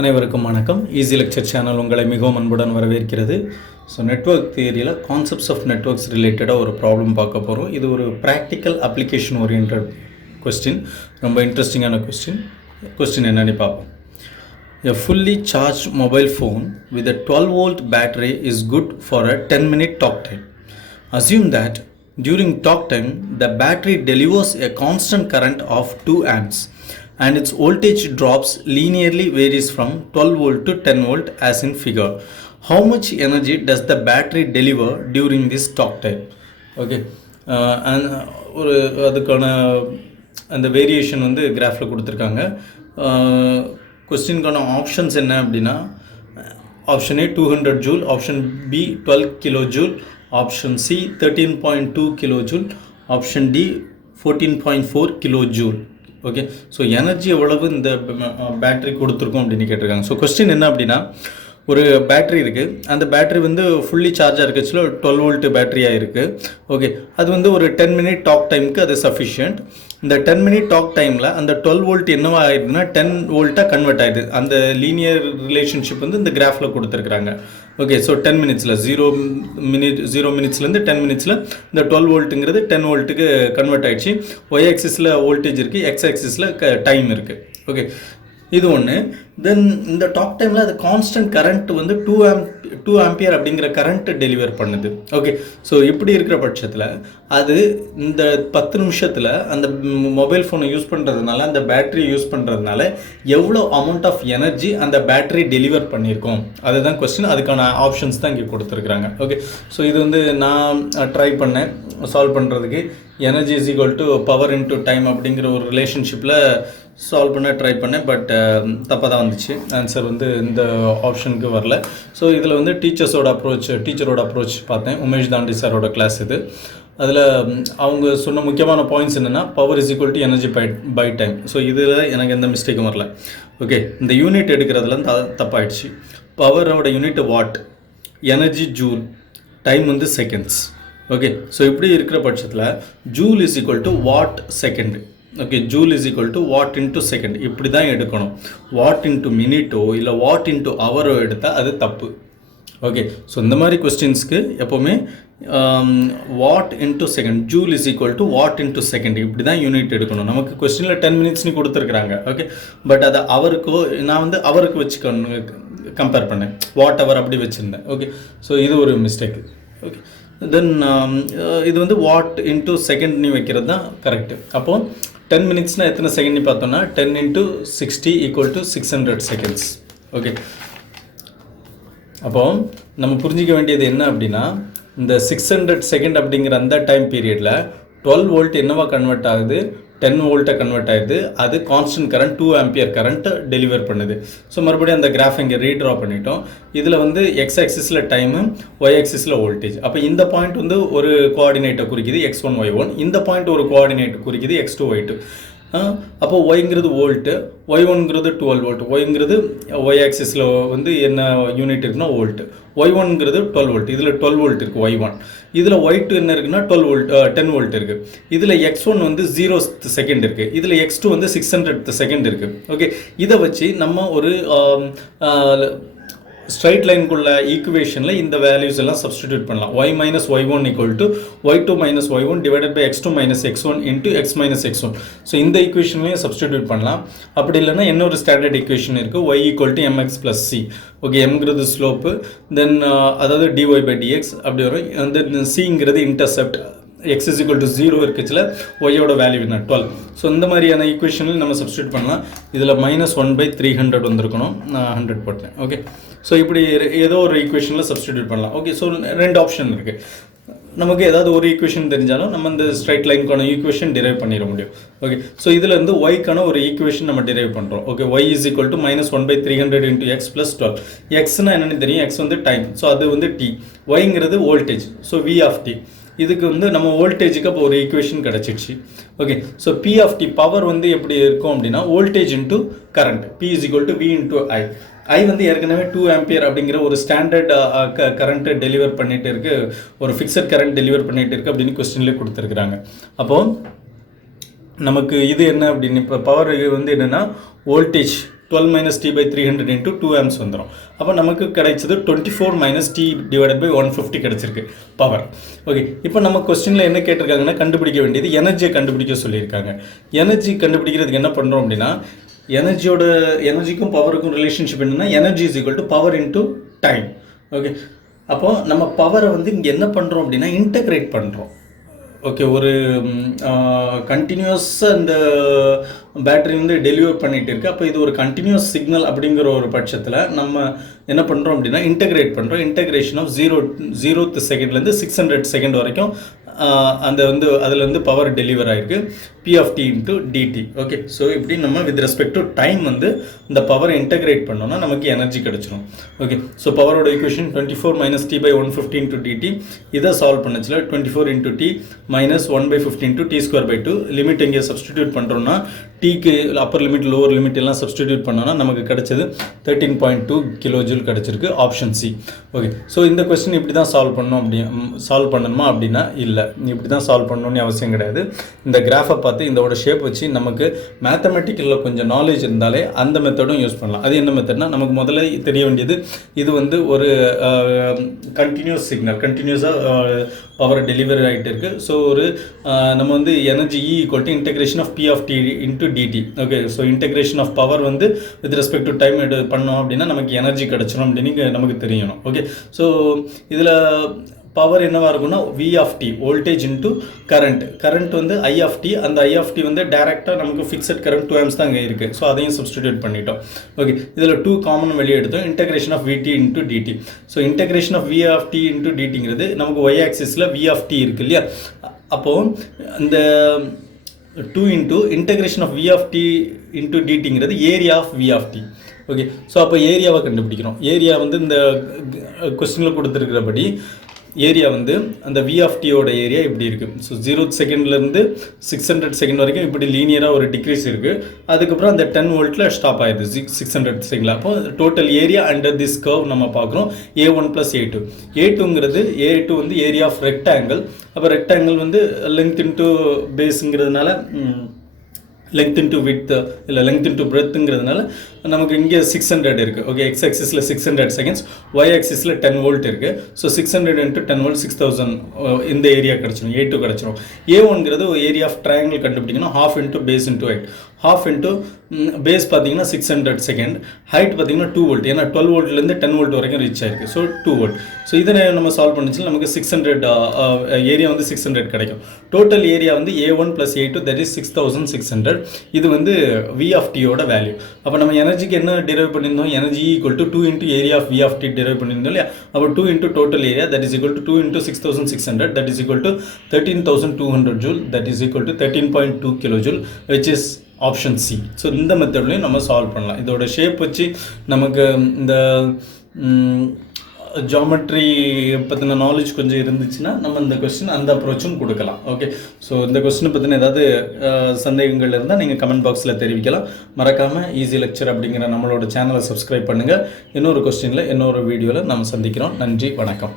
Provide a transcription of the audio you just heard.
அனைவருக்கும் வணக்கம். Easy lecture channel உங்களை மிகவும் அன்புடன் வரவேற்கிறது. ஸோ நெட்வொர்க் தியரியில் கான்செப்ட்ஸ் ஆஃப் நெட்வொர்க்ஸ் ரிலேட்டடாக ஒரு ப்ராப்ளம் பார்க்க போகிறோம். இது ஒரு ப்ராக்டிக்கல் அப்ளிகேஷன் ஓரியன்ட் கொஸ்டின், ரொம்ப இன்ட்ரெஸ்டிங்கான கொஸ்டின் என்னன்னு பார்ப்போம். A fully charged mobile phone with a 12-volt battery is good for a 10-minute talk time. Assume that during talk time, the battery delivers a constant current of 2 amps and its voltage drops linearly varies from 12 volt to 10 volt as in figure. How much energy does the battery deliver during this talk time? Okay. And ஒரு அதுக்கான அந்த variation வந்து கிராஃபில் கொடுத்துருக்காங்க. கொஸ்டினுக்கான options என்ன அப்படின்னா, option A 200 joule, option B 12 kilo joule, option C 13.2 kilo joule, option D 14.4 kilo joule. Okay, so energy எவ்வளவு இந்த battery கொடுத்துருக்கோம் அப்படின்னு கேட்டிருக்காங்க. ஸோ கொஸ்டின் என்ன அப்படின்னா, ஒரு பேட்ரி இருக்குது, அந்த பேட்ரி வந்து ஃபுல்லி சார்ஜாக இருக்குச்சுல 12 வோல்ட் பேட்டரியாக இருக்குது. ஓகே, அது வந்து ஒரு 10 மினிட் டாக் டைமுக்கு அது சஃபிஷியன்ட். இந்த 10 மினிட் டாக் டைமில் அந்த 12 வோல்ட் என்னவா ஆகிடுதுன்னா 10 வோல்ட்டாக கன்வெர்ட் ஆகிடுது. அந்த லீனியர் ரிலேஷன்ஷிப் வந்து இந்த கிராஃபில் கொடுத்துருக்குறாங்க. ஓகே, ஸோ 10 மினிட்ஸில் 0 மினிட்ஸ்லேருந்து 10 மினிட்ஸில் இந்த 12 வோல்ட்டுங்கிறது 10 வோல்ட்டுக்கு கன்வெர்ட் ஆகிடுச்சு. ஒய் ஆக்சிஸில் வோல்டேஜ் இருக்குது, எக்ஸ் ஆக்சிஸில் டைம் இருக்குது. ஓகே, இது ஒன்று. தென் இந்த டாக் டைமில் அது கான்ஸ்டன்ட் கரண்ட் வந்து 2 ஆம்பியர் அப்படிங்கிற கரண்ட் டெலிவர் பண்ணுது. ஓகே, ஸோ இப்படி இருக்கிற பட்சத்தில் அது இந்த 10 நிமிஷத்தில் அந்த மொபைல் ஃபோனை யூஸ் பண்ணுறதுனால, அந்த பேட்டரி யூஸ் பண்ணுறதுனால எவ்வளோ அமௌண்ட் ஆஃப் எனர்ஜி அந்த பேட்டரி டெலிவர் பண்ணியிருக்கோம், அதுதான் கொஸ்டின். அதுக்கான ஆப்ஷன்ஸ் தான் இங்கே கொடுத்துருக்குறாங்க. ஓகே, ஸோ இது வந்து நான் ட்ரை பண்ணேன் சால்வ் பண்ணுறதுக்கு. Energy is equal to power into time அப்படிங்கிற ஒரு ரிலேஷன்ஷிப்பில் சால்வ் பண்ண ட்ரை பண்ணேன். பட் தப்பாக தான் வந்துச்சு. ஆன்சர் வந்து இந்த ஆப்ஷனுக்கு வரல. ஸோ இதில் வந்து டீச்சரோட அப்ரோச் பார்த்தேன். உமேஷ் தாண்டி சாரோட கிளாஸ் இது. அதில் அவங்க சொன்ன முக்கியமான பாயிண்ட்ஸ் என்னென்னா, power is equal to energy by time. So இதில் எனக்கு எந்த மிஸ்டேக்கும் வரல. ஓகே, இந்த யூனிட் எடுக்கிறதுல தப்பாயிடுச்சு. பவரோட unit watt, energy joule, time வந்து செகண்ட்ஸ். ஓகே, ஸோ இப்படி இருக்கிற பட்சத்தில் joule is equal to watt second. Okay, joule is equal to watt into second, இப்படி தான் எடுக்கணும். வாட் இன்ட்டு மினிட்டோ இல்லை வாட் இன்ட்டு அவரோ எடுத்தால் அது தப்பு. ஓகே, ஸோ இந்த மாதிரி கொஸ்டின்ஸ்க்கு எப்போவுமே what into second, joule is equal to watt into second, இப்படி தான் யூனிட் எடுக்கணும். நமக்கு கொஸ்டினில் 10 மினிட்ஸ்னு கொடுத்துருக்குறாங்க. ஓகே, பட் அதை அவருக்கோ நான் வந்து அவருக்கு வச்சு கம்பேர் பண்ணேன், வாட் அவர் அப்படி வச்சுருந்தேன். ஓகே, ஸோ இது ஒரு மிஸ்டேக். ஓகே, தென் இது வந்து வாட் இன்ட்டு செகண்ட்னு வைக்கிறது தான் கரெக்டு. அப்போது 10 மினிட்ஸ்னால் எத்தனை செகண்ட்னு பார்த்தோம்னா 10 × 60 = 600 செகண்ட்ஸ். ஓகே, அப்போது நம்ம புரிஞ்சிக்க வேண்டியது என்ன அப்படின்னா, இந்த 600 செகண்ட் அப்படிங்கிற அந்த டைம் பீரியடில் 12 வோல்ட் என்னவா கன்வெர்ட் ஆகுது, 10 வோல்ட்டை கன்வெர்ட் ஆகிடுது. அது கான்ஸ்டன்ட் கரண்ட் 2 ஆம்பியர் கரண்ட்டை டெலிவர் பண்ணுது. ஸோ மறுபடியும் அந்த கிராஃப் இங்கே ரீட்ரா பண்ணிட்டோம். இதில் வந்து எக்ஸ் ஆக்சிஸில் டைமு, ஒய் ஆக்சிஸில் வோல்டேஜ். அப்போ இந்த பாயிண்ட் வந்து ஒரு கோஆர்டினேட்டை குறிக்குது x1 y1, இந்த பாயிண்ட் ஒரு கோஆர்டினேட் குறிக்குது x2 y2. அப்போ ஒய்ங்கிறது வோல்ட்டு, ஒய்1ங்கிறது 12 வோல்ட், ஒய்ங்கிறது ஒய் ஆக்சிஸில் வந்து என்ன யூனிட் இருக்குன்னா வோல்ட்டு, ஒய்1ங்கிறது 12 வோல்ட். இதில் 12 வோல்ட் இருக்குது ஒய்1. இதில் ஒய்2 என்ன இருக்குன்னா 10 வோல்ட் இருக்குது. இதில் x1 வந்து 0 செகண்ட் இருக்குது. இதில் x2 வந்து 600 செகண்ட் இருக்குது. ஓகே, இதை வச்சு நம்ம ஒரு ஸ்ட்ரைட் லைனுக்குள்ள ஈக்குவேஷனில் இந்த வேல்யூஸ் எல்லாம் சப்ஸ்டிடியூட் பண்ணலாம். y - y1 = y2 - y1 divided by x2 - x1 into x - x1. So இந்த ஈக்குவேஷன்லையும் சப்ஸ்டிடியூட் பண்ணலாம். அப்படி இல்லைன்னா இன்னொரு ஸ்டாண்டர்ட் ஈக்குவேஷன் இருக்குது, y = mx + c. ஓகே, mங்கிறது ஸ்லோப்பு, தென் அதாவது dy/dx அப்படி வரும். தென் cங்கிறது intercept, x is equal to 0 இருக்குச்சுல ஒய்யோட வேல்யூ என்ன 12. ஸோ இந்த மாதிரியான ஈக்குவேஷனில் நம்ம சப்ஸ்டியூட் பண்ணலாம். இதில் -1/300 வந்திருக்கணும், நான் 100 போட்டேன். ஓகே, ஸோ இப்படி ஏதோ ஒரு ஈக்குவேஷனில் சப்ஸ்டியூட் பண்ணலாம். ஓகே, ஸோ 2 ஆப்ஷன் இருக்குது. நமக்கு ஏதாவது ஒரு ஈக்குவேஷன் தெரிஞ்சாலும் நம்ம இந்த ஸ்ட்ரைட் லைனுக்கான ஈக்குவேஷன் டிரைவ் பண்ணிட முடியும். ஓகே, ஸோ இதில் வந்து ஒய்க்கான ஒரு ஈக்குவேஷன் நம்ம டிரைவ் பண்ணுறோம். Okay, y is equal to -1/300 × x + 12. எக்ஸ்னா என்னென்னு தெரியும், எக்ஸ் வந்து டைம், ஸோ அது வந்து t, ஒய்ங்கிறது voltage, so v of t. இதுக்கு வந்து நம்ம வோல்டேஜுக்கு அப்போ ஒரு ஈக்குவேஷன் கிடச்சிடுச்சு. Okay, so P of T power வந்து எப்படி இருக்கும் அப்படின்னா voltage into current, P is equal to V into I. I வந்து ஏற்கனவே 2 ஆம்பியர் அப்படிங்கிற ஒரு ஸ்டாண்டர்ட் கரண்ட்டு டெலிவர் பண்ணிகிட்டு இருக்குது, ஒரு ஃபிக்ஸட் கரண்ட் டெலிவர் பண்ணிகிட்டு இருக்குது அப்படின்னு கொஸ்டின்லேயே கொடுத்துருக்குறாங்க. அப்போது நமக்கு இது என்ன அப்படின்னு இப்போ பவர் வந்து என்னென்னா voltage 12 minus t by 300 into 2 amps வந்துரும். அப்போ நமக்கு கிடைச்சது 24 minus t divided by 150 கிடைச்சிருக்கு பவர். ஓகே, இப்போ நம்ம கொஸ்டினில் என்ன கேட்டிருக்காங்கன்னா கண்டுபிடிக்க வேண்டியது எனர்ஜியை கண்டுபிடிக்க சொல்லியிருக்காங்க. எனர்ஜி கண்டுபிடிக்கிறதுக்கு என்ன பண்ணுறோம் அப்படின்னா, எனர்ஜிக்கும் பவருக்கும் ரிலேஷன்ஷிப் என்னன்னா energy is equal to power into time. Okay, அப்போது நம்ம பவரை வந்து இங்கே என்ன பண்ணுறோம் அப்படின்னா இன்டகிரேட் பண்ணுறோம். ஓகே, ஒரு கண்டினியூஸாக இந்த பேட்டரி வந்து டெலிவர் பண்ணிகிட்டு இருக்குது. அப்போ இது ஒரு கண்டினியூஸ் சிக்னல் அப்படிங்கிற ஒரு பட்சத்தில் நம்ம என்ன பண்ணுறோம் அப்படின்னா இன்டகிரேட் பண்ணுறோம். இன்டகிரேஷன் ஆஃப் 0th செகண்ட்லேருந்து 600 செகண்ட் வரைக்கும் அந்த வந்து அதில் வந்து பவர் டெலிவர் ஆகிருக்கு P of t into dt. Okay, so இப்படி நம்ம வித் ரெஸ்பெக்ட் டு டைம் வந்து இந்த பவரை இன்டகிரேட் பண்ணோம்னா நமக்கு எனர்ஜி கிடச்சிடும். ஓகே, ஸோ பவரோட equation 24 minus t by 150 into dt. இதை சால்வ் பண்ணச்சில் 24 into t minus 1 by 50 into t square by 2. Limit இங்கே சப்ஸ்டிடியூட் பண்ணுறோம்னா டீக்கு அப்பர் லிமிட் லோவர் லிமிட் எல்லாம் சப்ஸ்டிடியூட் பண்ணோன்னா நமக்கு கிடைச்சது 13.2 kJ கிடச்சிருக்கு, ஆப்ஷன் சி. ஓகே, ஸோ இந்த கொஸ்டின் இப்படி தான் சால்வ் பண்ணணுமா அப்படின்னா இல்லை, இப்படி தான் சால்வ் பண்ணணும்னு அவசியம் கிடையாது. இந்த கிராஃபை பார்த்து இதோட ஷேப் வச்சு நமக்கு மேத்தமெட்டிக்கலில் கொஞ்சம் நாலேஜ் இருந்தாலே அந்த மெத்தடும் யூஸ் பண்ணலாம். அது என்ன மெத்தட்னா, நமக்கு முதல்ல தெரிய வேண்டியது இது வந்து ஒரு கண்டினியூஸ் சிக்னல், கண்டினியூஸாக பவர் டெலிவரி ஆகிட்டு இருக்குது. ஸோ ஒரு நம்ம வந்து energy E equal to integration of P of t into dt. Okay, so integration of power வந்து வித் ரெஸ்பெக்ட் டு டைம் பண்ணோம் அப்படின்னா நமக்கு எனர்ஜி கிடச்சிடும் அப்படின்னு நமக்கு தெரியணும். ஓகே, ஸோ இதில் பவர் என்னவாக இருக்குன்னா V of t, voltage into current வந்து I of t. அந்த I of t வந்து டேரெக்டாக நமக்கு ஃபிக்ஸட் கரண்ட் 2 amps தான் அங்கே இருக்குது. ஸோ அதையும் சப்ஸ்டிடியூட் பண்ணிட்டோம். ஓகே, இதில் 2 காமன் வெளியே எடுத்தோம். Integration of Vt into dt. So integration of V of t into டிடிங்கிறது நமக்கு y ஆக்சிஸில் V of t இருக்கு இல்லையா. அப்போது இந்த 2 into integration of V of t into டிடிங்கிறது area of V of t. Okay, so அப்போ ஏரியாவை கண்டுபிடிக்கிறோம். ஏரியா வந்து இந்த கொஸ்டினில் கொடுத்துருக்கிறபடி ஏரியா வந்து அந்த V of t-யோட ஏரியா இப்படி இருக்குது. ஸோ 0th செகண்ட்லேருந்து 600 செகண்ட் வரைக்கும் இப்படி லீனியராக ஒரு டிக்ரீஸ் இருக்குது. அதுக்கப்புறம் அந்த 10 வோல்ட்டில் ஸ்டாப் ஆயிடுது 600 செகண்டில். அப்போ total area under this curve நம்ம பார்க்குறோம் A1 + A2. A2ங்கிறது A2 வந்து ஏரியா ஆஃப் ரெக்டாங்கிள். அப்போ ரெக்டாங்கிள் வந்து லென்த் இன்ட்டு பேஸுங்கிறதுனால லென்த் இன்ட்டு வித் இல்லை லென்த் இன்ட்டு பிரெத்துங்கிறதுனால நமக்கு இங்கே 600 இருக்குது. ஓகே, எக்ஸ் ஆக்சிஸில் 600 செகண்ட்ஸ், ஒய் ஆக்சிஸில் 10 வோல்ட் இருக்குது. ஸோ 600 into 10 volt 6000 இந்த ஏரியா கிடச்சிடும், A2 கிடச்சிடும். A1ங்கிறது ஒரு ஏரியா ஆஃப் ட்ரையாங்கிள் கண்டுபிடிக்கணும். ½ into base into height. ½ into base பார்த்தீங்கன்னா 600 செகண்ட், ஹைட் பார்த்தீங்கன்னா 2 volt. ஏன்னா 12 voltலேருந்து 10 volt வரைக்கும் ரீச் ஆயிருக்கு. So 2 volt. ஸோ இதை நம்ம சால்வ் பண்ணிச்சு நமக்கு 600 ஏரியா வந்து 600 கிடைக்கும். டோட்டல் ஏரியா வந்து A1 + A2 தட் இஸ் 6600. இது வந்து V of t-யோட வேல்யூ. அப்போ நம்ம எனர்ஜிக்கு என்ன டிரைவ் பண்ணியிருந்தோம், energy equal to 2 into area of V of t derive பண்ணியிருந்தோம் இல்லையா. அப்போ 2 into total area that is equal to 2 into 6600 that is equal to 13200 joule that is equal to 13.2 kJ which is option C. So இந்த மெத்தட்லையும் நம்ம solve பண்ணலாம். இதோட shape வச்சு நமக்கு இந்த ஜாமெட்ரி பற்றின நாலேஜ் கொஞ்சம் இருந்துச்சுன்னா நம்ம இந்த கொஸ்டின் அந்த அப்ரோச்சும் கொடுக்கலாம். ஓகே, ஸோ இந்த கொஸ்டினை பற்றின ஏதாவது சந்தேகங்கள் இருந்தால் நீங்கள் கமெண்ட் பாக்ஸில் தெரிவிக்கலாம். மறக்காமல் ஈஸி லெக்சர் அப்படிங்கிற நம்மளோட சேனலை சப்ஸ்கிரைப் பண்ணுங்கள். இன்னொரு கொஸ்டினில் இன்னொரு வீடியோவில் நம்ம சந்திக்கிறோம். நன்றி, வணக்கம்.